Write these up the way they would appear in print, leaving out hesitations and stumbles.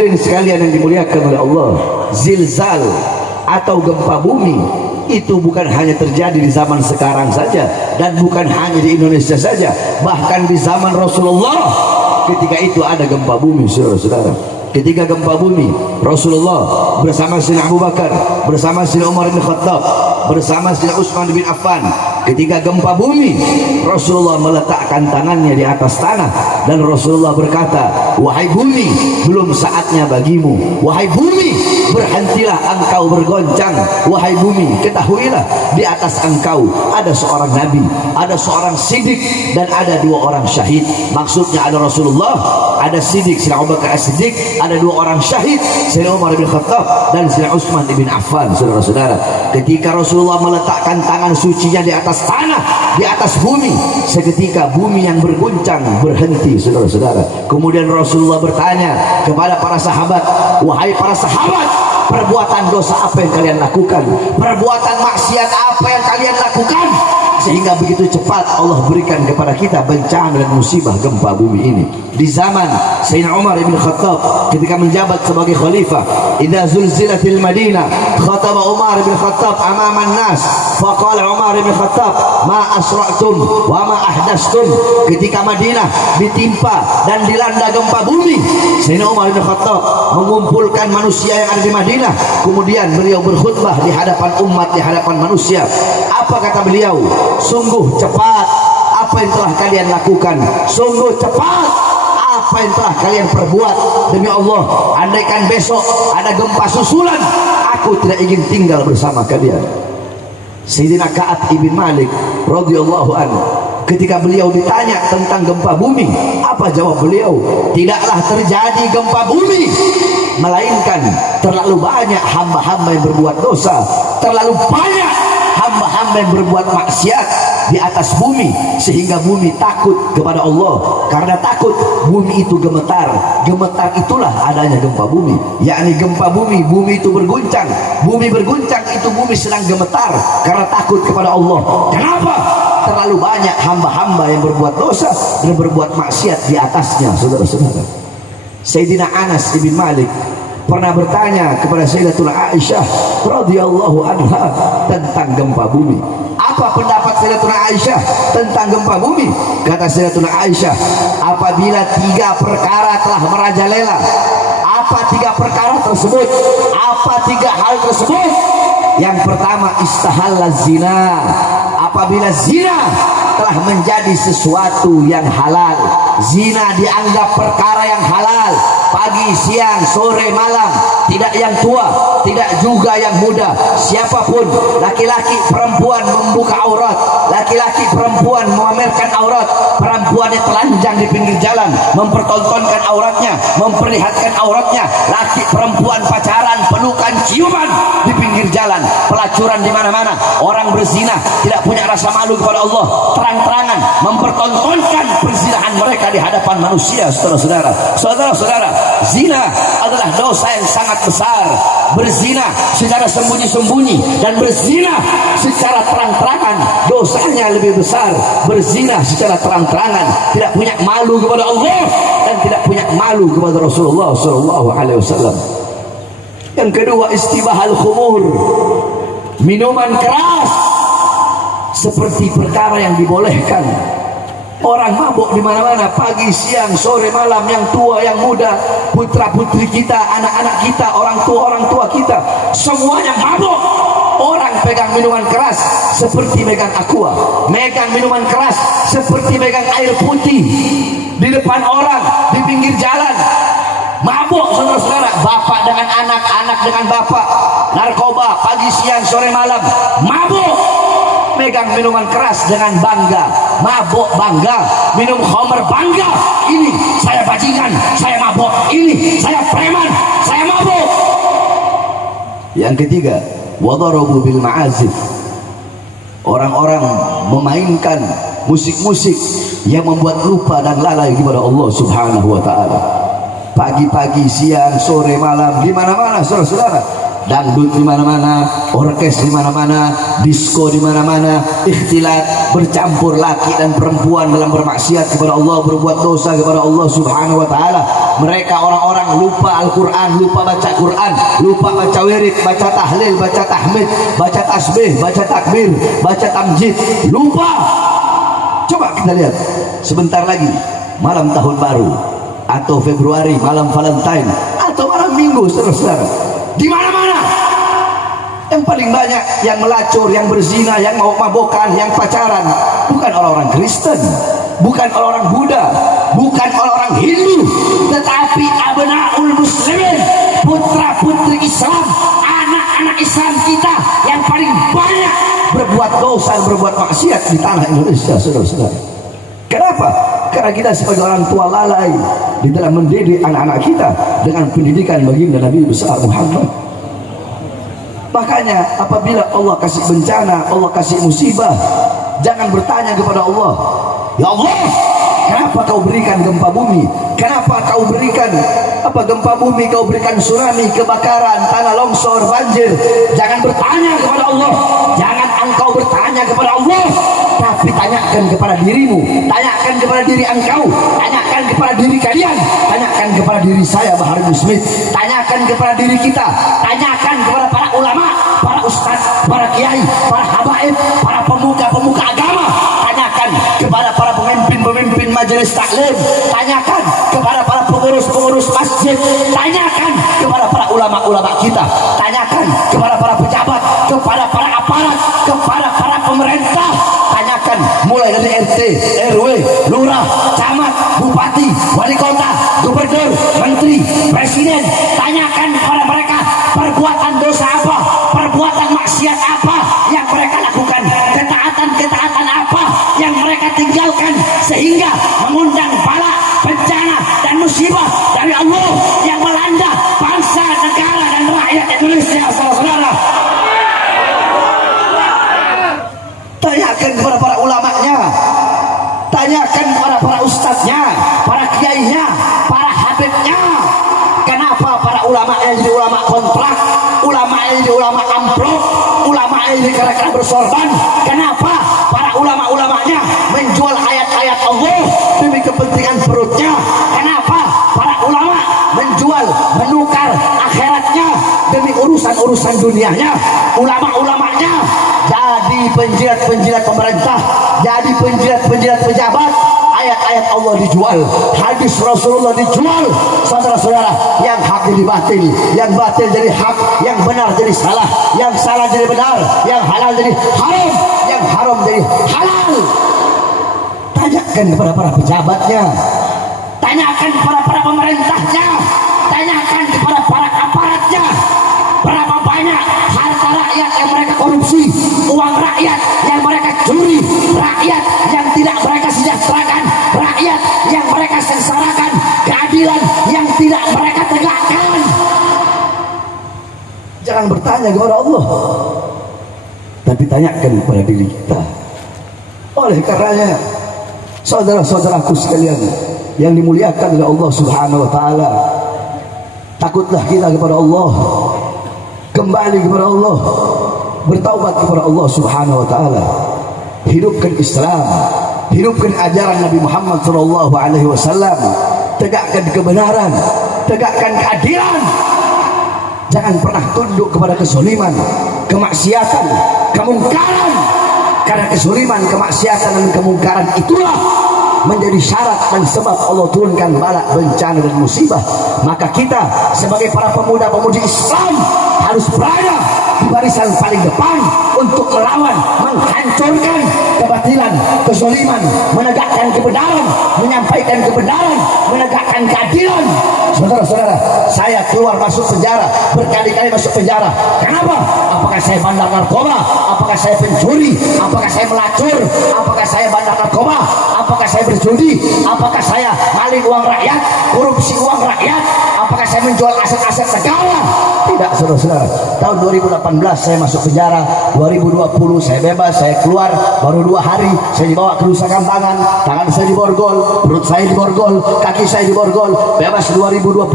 Hadirin sekalian yang dimuliakan oleh Allah, zilzal atau gempa bumi itu bukan hanya terjadi di zaman sekarang saja, dan bukan hanya di Indonesia saja, bahkan di zaman Rasulullah ketika itu ada gempa bumi, saudara-saudara. Ketika gempa bumi, Rasulullah bersama Sayyidina Abu Bakar, bersama Sayyidina Umar bin Khattab, bersama Sayyidina Utsman bin Affan. Ketika gempa bumi, Rasulullah meletakkan tangannya di atas tanah dan Rasulullah berkata, wahai bumi, belum saatnya bagimu. Wahai bumi, berhentilah engkau bergoncang. Wahai bumi, ketahuilah di atas engkau ada seorang nabi, ada seorang siddiq, dan ada 2 orang syahid. Maksudnya ada Rasulullah, ada siddiq Sayyidina Abu Bakar As-Siddiq, ada 2 orang syahid, Sayyidina Umar bin Khattab dan Sayyidina Utsman bin Affan. Saudara-saudara, ketika Rasulullah meletakkan tangan sucinya di atas tanah, di atas bumi, seketika bumi yang berguncang berhenti, saudara-saudara. Kemudian Rasulullah bertanya kepada para sahabat, wahai para sahabat, perbuatan dosa apa yang kalian lakukan? Perbuatan maksiat apa yang kalian lakukan? Sehingga begitu cepat Allah berikan kepada kita bencana dan musibah gempa bumi ini. Di zaman Sayyidina Umar bin Khattab ketika menjabat sebagai khalifah, idza zulzilatil Madinah khataba Umar bin Khattab amaman nas, faqala Umar bin Khattab ma asra'tum wa ma ahdastum. Ketika Madinah ditimpa dan dilanda gempa bumi, Sayyidina Umar bin Khattab mengumpulkan manusia yang ada di Madinah, kemudian beliau berkhutbah di hadapan umat, di hadapan manusia. Apa kata beliau? Sungguh cepat apa yang telah kalian lakukan, sungguh cepat apa yang telah kalian perbuat. Demi Allah, andaikan besok ada gempa susulan, aku tidak ingin tinggal bersama kalian. Sayyidina Ka'ab ibn Malik radhiyallahu anhu, ketika beliau ditanya tentang gempa bumi, apa jawab beliau? Tidaklah terjadi gempa bumi, melainkan terlalu banyak hamba-hamba yang berbuat dosa, terlalu banyak hamba-hamba yang berbuat maksiat di atas bumi, sehingga bumi takut kepada Allah. Karena takut, bumi itu gemetar. Gemetar itulah adanya gempa bumi, yakni gempa bumi, bumi itu berguncang. Bumi berguncang itu bumi sedang gemetar karena takut kepada Allah. Kenapa? Terlalu banyak hamba-hamba yang berbuat dosa dan berbuat maksiat di atasnya, saudara-saudara. Sayyidina Anas ibn Malik pernah bertanya kepada Sayyidatuna Aisyah radhiyallahu anha tentang gempa bumi. Apa pendapat Sayyidatuna Aisyah tentang gempa bumi? Kata Sayyidatuna Aisyah, apabila 3 perkara telah merajalela. Apa 3 perkara tersebut? Apa 3 hal tersebut? Yang pertama, istahalla zina. Apabila zina telah menjadi sesuatu yang halal, zina dianggap perkara yang halal, pagi, siang, sore, malam, tidak yang tua, tidak juga yang muda, siapapun, laki-laki, perempuan membuka aurat, laki-laki, perempuan memamerkan aurat, perempuan yang telanjang di pinggir jalan mempertontonkan auratnya, memperlihatkan auratnya, laki perempuan pacaran, pelukan, ciuman di pinggir jalan, pelacuran di mana-mana, orang berzina tidak punya rasa malu kepada Allah, terang-terangan mempertontonkan perzinahan mereka di hadapan manusia. Saudara-saudara, saudara-saudara, zina adalah dosa yang sangat besar. Berzina secara sembunyi-sembunyi dan berzina secara terang-terangan dosanya lebih besar. Berzina secara terang-terangan, tidak punya malu kepada Allah dan tidak punya malu kepada Rasulullah SAW. Yang kedua, istibahal khumur, minuman keras seperti perkara yang dibolehkan. Orang mabuk di mana-mana, pagi, siang, sore, malam, yang tua, yang muda, putra-putri kita, anak-anak kita, orang tua kita, semuanya mabuk. Orang pegang minuman keras seperti megang aqua, megang minuman keras seperti megang air putih di depan orang, di pinggir jalan. Mabuk, saudara-saudara, bapak dengan anak, anak dengan bapak, narkoba, pagi, siang, sore, malam, mabuk. Megang minuman keras dengan bangga, mabuk bangga, minum khamr bangga, ini saya bajingan, saya mabuk, ini saya preman, saya mabuk. Yang ketiga, wadarabu bil ma'azif, orang-orang memainkan musik-musik yang membuat lupa dan lalai kepada Allah Subhanahu wa ta'ala. Pagi-pagi, siang, sore, malam, di mana-mana, saudara-saudara, dangdut di mana-mana, orkes di mana-mana, disco di mana-mana, ikhtilat, bercampur laki dan perempuan dalam bermaksiat kepada Allah, berbuat dosa kepada Allah Subhanahu wa taala. Mereka orang-orang lupa Al-Qur'an, lupa baca Quran, lupa baca wirid, baca tahlil, baca tahmid, baca tasbih, baca takbir, baca tamjid, lupa. Coba kita lihat sebentar lagi malam tahun baru atau Februari, malam Valentine atau malam Minggu, saudara-saudara, di mana-mana yang paling banyak yang melacur, yang berzina, yang mabok-mabokan, yang pacaran bukan orang-orang Kristen, bukan orang-orang Buddha, bukan orang-orang Hindu, tetapi abnaul muslimin, putra-putri Islam, anak-anak Islam kita yang paling banyak berbuat dosa, berbuat maksiat di tanah Indonesia, saudara-saudara. Kenapa? Karena kita sebagai orang tua lalai di dalam mendidik anak-anak kita dengan pendidikan baginda Nabi besar Muhammad. Makanya apabila Allah kasih bencana, Allah kasih musibah, jangan bertanya kepada Allah, ya Allah, kenapa kau berikan gempa bumi? Kenapa kau berikan gempa bumi, kau berikan tsunami, kebakaran, tanah longsor, banjir? Jangan bertanya kepada Allah, jangan engkau bertanya kepada Allah, tapi tanyakan kepada dirimu, tanyakan kepada diri engkau, tanyakan kepada diri kalian, tanyakan kepada diri saya Bahar Smith, tanyakan kepada diri kita, tanyakan kepada para ulama, para ustaz, para kiai, para habaib, para pemuka-pemuka agama, tanyakan kepada para pemimpin-pemimpin majelis taklim, tanyakan kepada para pengurus-pengurus masjid, tanyakan kepada para ulama-ulama kita, tanyakan kepada para pejabat, kepada para aparat, kepada para pemerintah, tanyakan mulai dari RT, RW, lurah, camat, bupati, wali kota, gubernur, menteri, presiden, tanyakan kepada mereka perbuatan dosa apa, perbuatan maksiat apa yang mereka lakukan, ketaatan-ketaatan apa yang mereka tinggalkan sehingga mengundang bala, bencana dan musibah dari Allah yang melanda bangsa, negara dan rakyat Indonesia, saudara-saudara. Tanyakan kepada para ulamanya, tanyakan kepada para ustadznya, para kiainya, para habibnya, kenapa para ulamanya jadi ulama kontrak, ulamanya jadi ulama amplop, ulamanya jadi kira-kira bersorban, kenapa para ulama-ulamanya menjual ayat-ayat Allah demi kepentingan perutnya, kenapa para ulama menjual, menukar akhiratnya demi urusan-urusan dunianya, ulama-ulamanya jadi penjilat-penjilat pemerintah, jadi penjilat-penjilat pejabat, ayat-ayat Allah dijual, hadis Rasulullah dijual, saudara-saudara, yang hak jadi batil, yang batil jadi hak, yang benar jadi salah, yang salah jadi benar, yang halal jadi haram, yang haram jadi halal. Tanyakan kepada para pejabatnya, tanyakan kepada para pemerintahnya, tanyakan kepada para aparatnya, berapa banyak harta rakyat yang mereka korupsi, uang rakyat yang mereka curi, rakyat yang tidak mereka sejahterakan, rakyat yang mereka sengsarakan, keadilan yang tidak mereka tegakkan. Jangan bertanya kepada Allah, tapi tanyakan kepada diri kita. Oleh karenanya, saudara-saudaraku sekalian yang dimuliakan oleh Allah Subhanahu wa taala, takutlah kita kepada Allah, kembali kepada Allah, bertaubat kepada Allah Subhanahu wa taala, hidupkan Islam, hidupkan ajaran Nabi Muhammad sallallahu alaihi wasallam, tegakkan kebenaran, tegakkan keadilan. Jangan pernah tunduk kepada kezaliman, kemaksiatan, kemungkaran, karena kezaliman, kemaksiatan dan kemungkaran itulah menjadi syarat dan sebab Allah turunkan bala, bencana dan musibah. Maka kita sebagai para pemuda-pemudi Islam harus berada di barisan paling depan untuk melawan, menghancurkan kebatilan, kezaliman, menegakkan kebenaran, menyampaikan kebenaran, menegakkan keadilan. Saudara-saudara, saya keluar masuk penjara, berkali-kali masuk penjara. Kenapa? Apakah saya bandar narkoba? Apakah saya pencuri? Apakah saya melacur? Apakah saya bandar narkoba? Apakah saya berjudi? Apakah saya maling uang rakyat, korupsi uang rakyat? Apakah saya menjual aset-aset negara? Tidak, saudara-saudara. Tahun 2018 saya masuk penjara, 2020 saya bebas, saya keluar baru 2 hari saya dibawa kerusakan tangan saya diborgol, perut saya diborgol, kaki saya diborgol. Bebas 2021,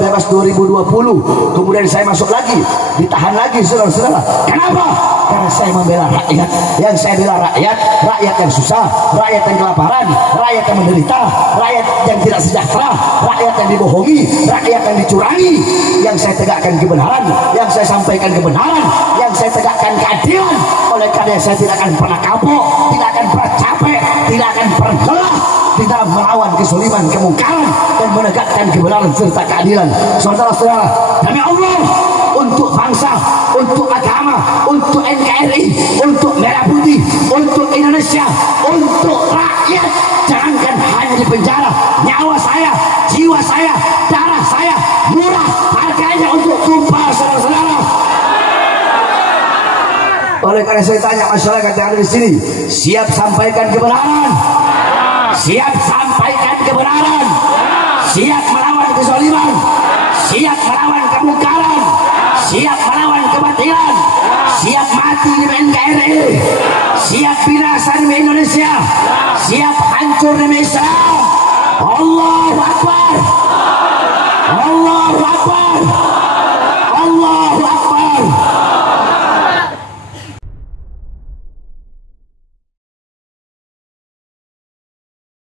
bebas 2020. Kemudian saya masuk lagi, ditahan lagi, saudara-saudara. Kenapa? Karena saya membela rakyat. Yang saya bela rakyat yang susah, rakyat yang kelaparan, rakyat yang menderita, rakyat yang tidak sejahtera, rakyat yang dibohongi, rakyat yang dicurangi. Yang saya tegakkan kebenaran, yang saya sampaikan kebenaran, yang saya tegakkan keadilan. Oleh karena saya tidak akan pernah kapok, tidak akan pernah capek, tidak akan pernah lelah di dalam melawan kesuliman, kemungkaran, dan menegakkan kebenaran serta keadilan. Saudara-saudara, demi Allah, untuk bangsa, untuk agama, untuk NKRI, untuk Merah Putih, untuk Indonesia, untuk rakyat. Jangankan hanya di penjara, nyawa saya, jiwa saya, darah saya murah harganya untuk tumpah, saudara-saudara. Oleh karena saya tanya masyarakat yang ada di sini, siap sampaikan kebenaran? Siap sampaikan kebenaran? Siap melawan kezaliman? Siap melawan kemungkaran? Siap melawan kebatilan? Siap mati demi NKRI? Siap binasa demi Indonesia? Siap hancur demi Islam? Allahu Akbar!